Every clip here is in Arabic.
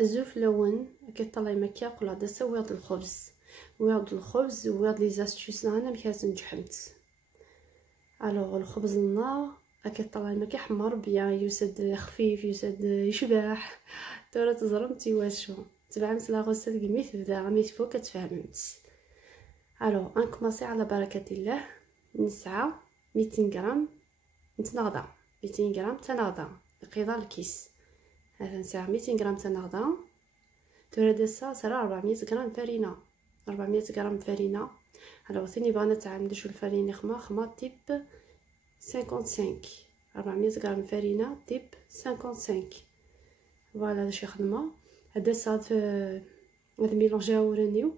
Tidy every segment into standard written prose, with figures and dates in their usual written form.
الزوف لون كيطلع مكيا قلا دسا وياض الخبز وياض لي زاستيوس انا مكاس نجحمت. الوغ الخبز النار كيطلع مكيا حمر بيان، يوسد خفيف، يوسد يشبح. تورا تزرمتي واشو تبعمت لا غوسه كميت بدا غميت فوق كتفهمت. الوغ نكماسي على بركه الله. نسعى 200 غرام نتنغدا، 200 غرام تنغدا القيضه الكيس. هذا نسعى 200 غرام تنغدا. تورا دسا صرا 400 غرام فرينه، 400 غرام فرينه. الوغ ثاني بغينا تعمدوا شو الفرينه خما تيب 55، 400 غرام فرينه تيب 55. فوالا شي خدمه. هذا صاد هذا ميلونجي ورانيو،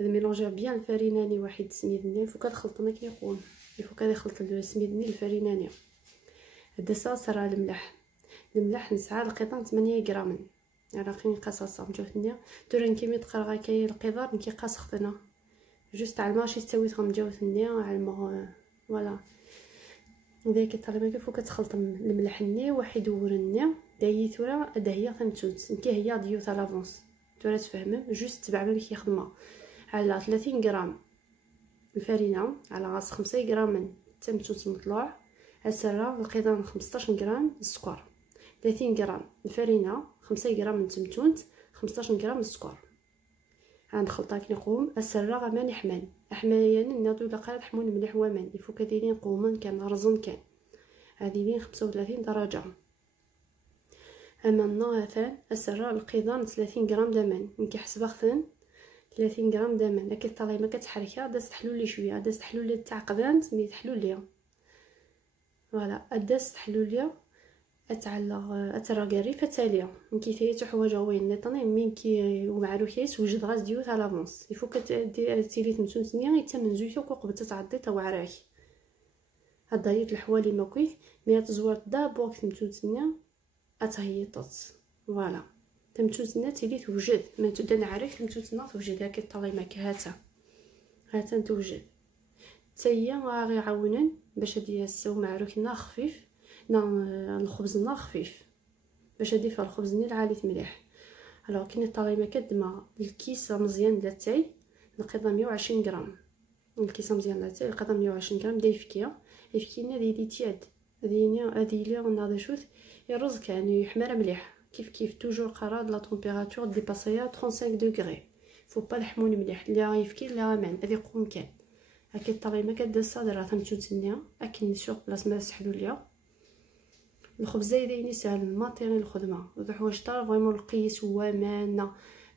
هذا ميلونجي بيان الفريناني واحد سميدني فوق خلطنا كي يقول فوق يخلط السميدني الفريناني. هذا صار الملح نسعى القطن 8 غرام على قيم قصاصه مجوتني. تورن كيمي تقرا كاي القدر نكي قاسختنا جوست على ماشي تسويت مجوتني على ما فوالا. وداك الطريقه كيف كتخلط الملح ني واحد ورني دايي تورا هي تنتوت نكي هي ديوت لافونس. تورا تفهم جوست تبع ما كيخدمها على 30 غرام الفرينه على غاز 5 غرام تمتوت مطلوع السره القيضان 15 غرام السكر، 30 غرام الفرينه 5 غرام من تمتونت 15 غرام السكر. غنخلطها كي نقوم السره غمان حمايا ناضو لقى حمون مليح ومان يفوك دايرين قوما كان رزن كان هذه لين 35 درجه. اما النغثان السره القيضان 30 غرام دمان نكي حسبه خثن 30 غرام دمان لكن طالي ما كتحركها داز تحلولي شويه داز تحلولي تاع قدانت مي تحلولي فوالا داز تحلولي اتعلق اتراغاري فتاليه نكي ثيت حوايج وين نطني من كي ومعروكيس وجد غاز ديوت على لافونس يفو كتيري تمسونسنيا يتمن زويتو قبل تعدي تا وعراك هدايت الحوالي ما كويس مي تزور دابا تمسونسنيا اتهيطت فوالا تمسونسنيا تيلي توجد ما تبدا نعرف تمسونسنا توجد هكا طالي ماك هاتا توجد تاهي غي عاونن باش هادي السو معروكنا خفيف الخبز النار خفيف باش هادي فيها الخبز ني العالي مليح. الوغ كاين الطريمه كدما الكيسه مزيان لاتاي نقيضها 120 غرام الكيسه مزيان لاتاي نقيضها 120 غرام دايفكيا يفكينا دي تياد هذه لي ناضي شوت الرز كان يحمر مليح كيف توجور قراد لا طومبيراتور ديباسيا 35 دوغري فو با الحمون مليح لا يفكي لا مان هذه قوم كان هكا الطريمه كدسا دراها تمتوتنيا اكن سوق بلاص ما سحلو ليا الخبز زايدين ساهل الماتيريال الخدمه وحوايج طار فريمون القيس ومانا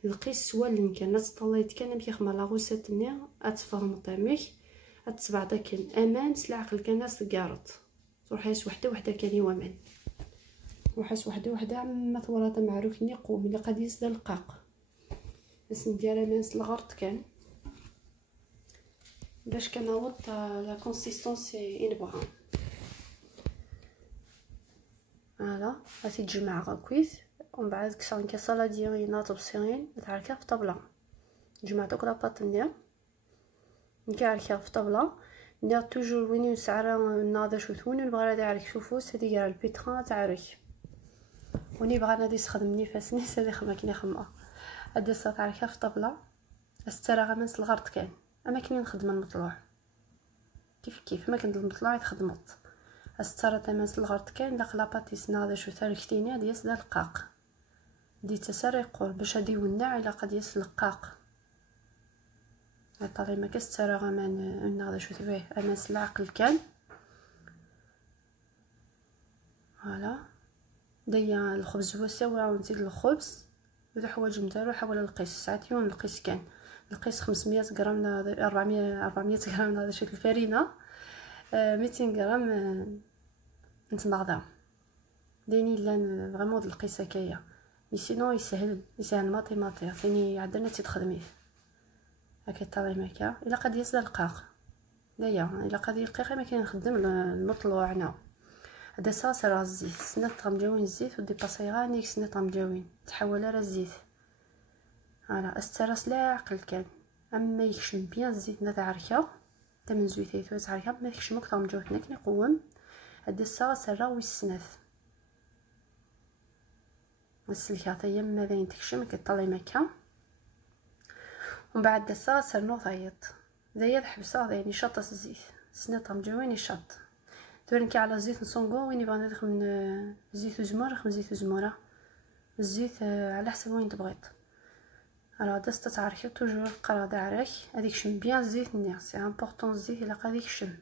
القيس هو اللي كان طليت كان كيخمر لا غوسيت ني اتفرم طاميك اتبع داك امان سلعقل كناس كارط تروح حاس وحده كان ومان وحاس وحده عما ثورات معروف ني قوم اللي قد يسد القاق بس ندير ناس الغرط كان باش كنعوض لا كونسيستونسي نبغى فوالا غادي تجمع كويس ومن بعد كسر نكسر ديالنا طبسيين تعركها في طبله نجمع دوك لاباط ندير نكعركها في طبله ندير توجور وين نسعر ناضي شو ثون نبغى غادي نعرك شوفوا هذه ديال البيتران تعرك وني بغا غادي يسخدمني فاسني هذه خدمه كي نخدمها هذا صات تعركها في طبله استرا غمس الغرط كان اما كني نخدم المطلوع كيف ما كنت المطلوع يتخدمت استرا تماس الغرط كان داك لاباطيس ناضي شو ثاركتيني ديال القاق دي تسرق باش هادي ونع الى قد يسلقاق هطري ما كسترا غمان ناضي شو فيه اماس العقل كان فوالا دايا الخبز هو سوا ونزيد الخبز هذا حوايج نتاعو حول القيس ساعات يوم القيس كان القيس 500 غرام 400 غرام هذا شو الفرينه 200 غرام نتنغدا ديني لان فريمون القيس هكايا مي سينو يسهل ماتي ثاني عندنا تخدميه هكا طالي هكا الا قد يصدر القاق دايا الا قد يلقى ما كاين نخدم المطلوع هنا هذا صاص راه الزيت سنه مجاوين الزيت ودي باسيغاني سنه مجاوين تحول راه الزيت على استرس لا عقل كان اما يكشم بيان الزيت نتاع تمن زويتيت وتعركها ما يكشمو كثر مجاوتنا كي نقوم هذا الصاص راه ويسنث السلكه هي ما باين تكشم كطلعي مكه. ومن بعد دسا سرنو ضيط زيد حبسه يعني شطه الزيت سنطه مجوين يشط تورن كي على زيت نصونغو وين يبغى ندخل من زيت وزمره خم زيت وزمره الزيت على حسب وين تبغيط. alors دست تعرفي توجور قراده عراك هذيك شم بيان الزيت نيا سي امبورطون الزيت الا قاديك شم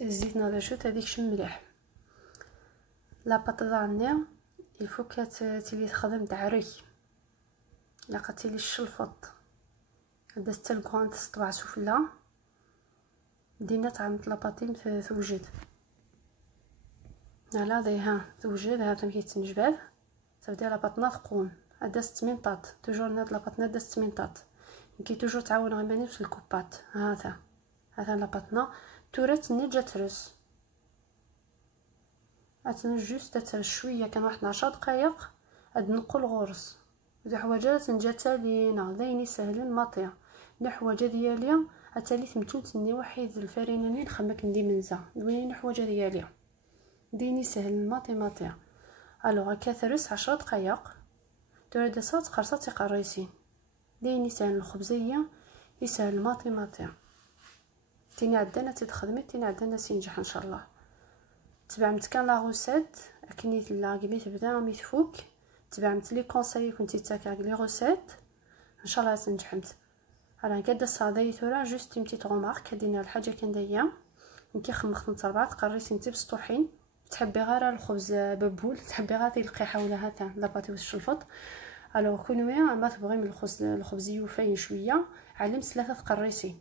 الزيت نادا شوت هذيك شم مليح. لا باطا نيا الفو تيلي تخدم تعري الا قتيلي الشلفط دست الكوانت طبع سفلى دينا تعمت لاباطي توجد على ها توجد هذا كيتنجبد تبدا لاباطنا ثقون دازت 8 طاط توجور ناد لاباطنا دازت 8 طاط كي توجور تعاون غماني في الكوبات هذا لاباطنا تورات ني جات ترس اتن جوست ترس شويه كان واحد 10 دقائق اد نقول غرس ذو حوايجات نجاتا لينا دايني سهلين ماطيه الحوايج ديالي اتالي ثمتوت ني واحد الفريناني نخمك ندي منزه دويني الحوايج ديالي ديني سهل ماطيه الوغ هكا ثرس 10 دقائق تورد صات قرصات قريسين ديني سهل الخبزيه يسهل ماطيه تيني عندنا تخدمي تيني عندنا سينجح ان شاء الله. تبعمت كان لا غوسيت اكنيت لا كيما تبدا مي تفوك تبعمت لي كونساي كنتي تاكا لي غوسيت ان شاء الله تنجحمت. انا قد الصادي ثورا جوست تيمتي تغمارك هدينا الحاجه كندايا كي خمخت نتربع قريت انت بسطوحين تحبي غير الخبز ببول تحبي غير تلقي حولها تاع لاباطي والشلفط. الوغ كونوي ما تبغي من الخبز يوفين شويه علم 3 قريسين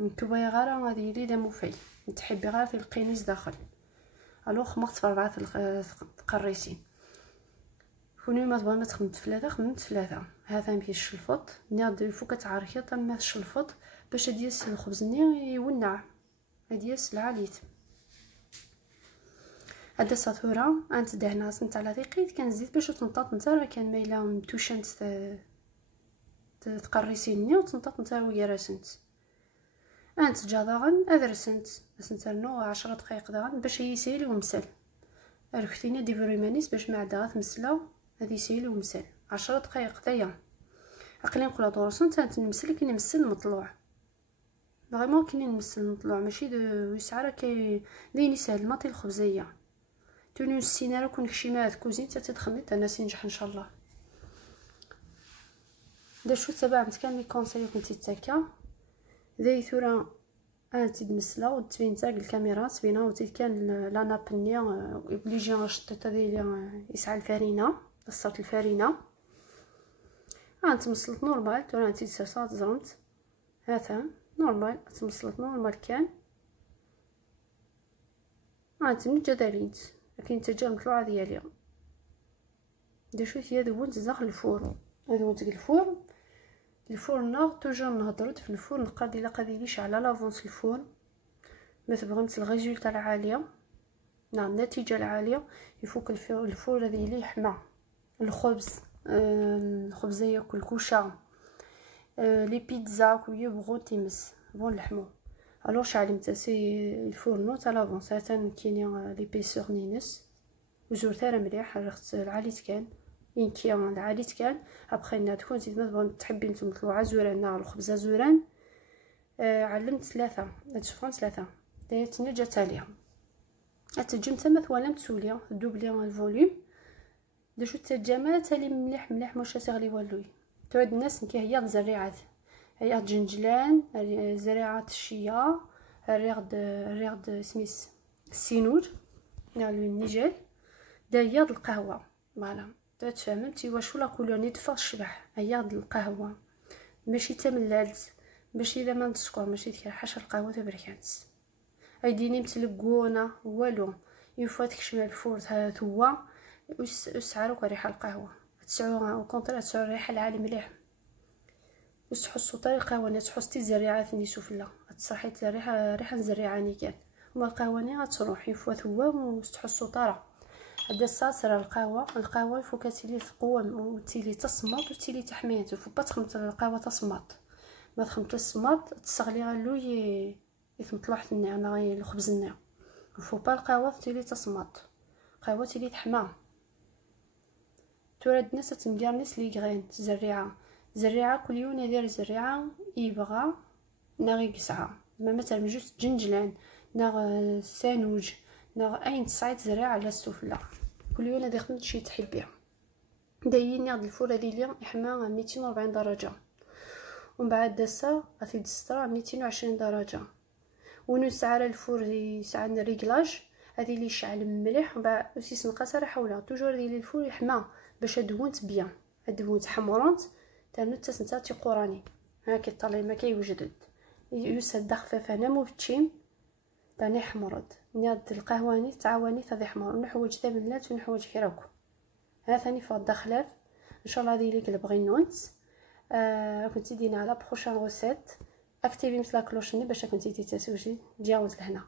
نتوبا غير غادي يريد موفي تحبي غير تلقي نيز داخل. الوغ خمخت في 4 قريسين كونوي ما تبغي ما تخمت ثلاثه خممت ثلاثه. هذا ماشي الشلفط ناض يفو كتعرفي طما الشلفط باش ديس الخبز ني يونع ديس العاليت هذا ساطوره انت دهنا سنت على دقيق كان زيت باش تنطاط نتا راه كان مايله متوشنت تقريسيني وتنطاط نتا ويراسنت انت جادغن ادرسنت سنترنو 10 دقائق دغن باش يسيل ومسل ركتيني دي بريمانيس باش ما عندها تمسلا هذه يسيل ومسل 10 دقائق تايا عقلي نقول دورسون تا نمسل كي نمسل مطلوع فريمون كي نمسل مطلوع ماشي دو يسعى كي ديني سهل ماطي الخبزيه توني السيناره كون كشيمات كوزين حتى تخمي انا سينجح ان شاء الله. دا شو تبعت كان لي كونساي كنتي تاكا ذي ثورا انت تمسلا وتبين تاع الكاميرا تبينا وتيت كان لا نابني اوبليجي نشطت هذه يسعى الفرينه الصوت الفرينه انت مسلط نورمال ثورا انت تسرصات زرمت هذا نورمال تمسلط نورمال كان انت من جداريت لكن تجا مطلوعه ديالي دا شويه هي دوونت داخل الفور دوونت الفور نار توجور نهضرت في الفور نقاد الا قاديليش على لافونس الفور ما تبغمت الريزولطا العاليه نعم النتيجه العاليه يفوك الفور هذه لي حمى الخبز الخبزيه ياكل كوشه لي بيتزا كل يبغوا تيمس بون لحمو الوغ شعلمت سي الفورنو تاع لافونس حتى كاينين ليبيسور نينس وزور تاع مليح رخت العاليت كان ينكي العاليت كان ابخي نا تكون زيد ما تحبي نتوما طلوعه زوران الخبزه زوران علمت 3 تشوفون 3 دايتني جات عليها اتجم تما ثوالم تسوليا دوبلي الفوليوم دا شو الجمال تالي مليح مليح تغلي والوي تعود الناس كي هي الزريعات هي جنجلان زريعه الشيا الريغد سميس السينور نالو النيجل دايا القهوه فوالا تفهمتي واش ولا كولوني دفا الشبح هي القهوه ماشي تملالت ماشي الا ما نسكر ماشي ديك حاشا القهوه تبركانت ايديني متلقونه والو يفوت كشمال الفور هو وسعروا ريحه القهوه تسعوا وكونطرا تسعوا ريحه العالي مليح وتحسوا طريقه وانا تحسي زريعات نيسو فلا تصحيت ريحه زريعاني كان وما القهوه ني غتروح يفوت هو وتحسوا طرا هذا الساسره القهوه فوكاتيلي تقوم وتيلي تصمط وتيلي تحميات فوق تخمط القهوه تصمط ما تخمط الصماط تسغلي غالو يثمط واحد النعناع الخبز النعناع فوق القهوه تيلي تصمط قهوه تيلي تحمى توراد الناس تمقارنيس لي غرين زريعه كل يوم يدير زريعه يبغى ناغي يقسعها مثلا جوست جنجلان ناغ سانوج ناغ اين تصعيد زريعه على السفلى كل يوم هذه خدمت شي تحل بها دايرين هاد الفور هذه لي يحمى 240 درجه ومن بعد داسا غادي تسترا 220 درجه ونوسع على الفور يسعى ريغلاج هذه اللي يشعل مليح ومن بعد تنقص راه حولها توجور ديال الفور يحمى باش دونت بيان دونت حمرونت تانو تسنتا تيقوراني ها كيطلع ما كيوجد يسد خفيف انا مو بتشيم باني حمرض نياد القهواني تعاوني تاع حمر ونحوج تا بنات ونحوج كراكو ها ثاني فوق الدخلاف ان شاء الله هذه اللي بغي نوت كنتي دينا على بروشان روسيت اكتيفي مثل كلوشني باش كنتي تتسوجي دياوز لهنا.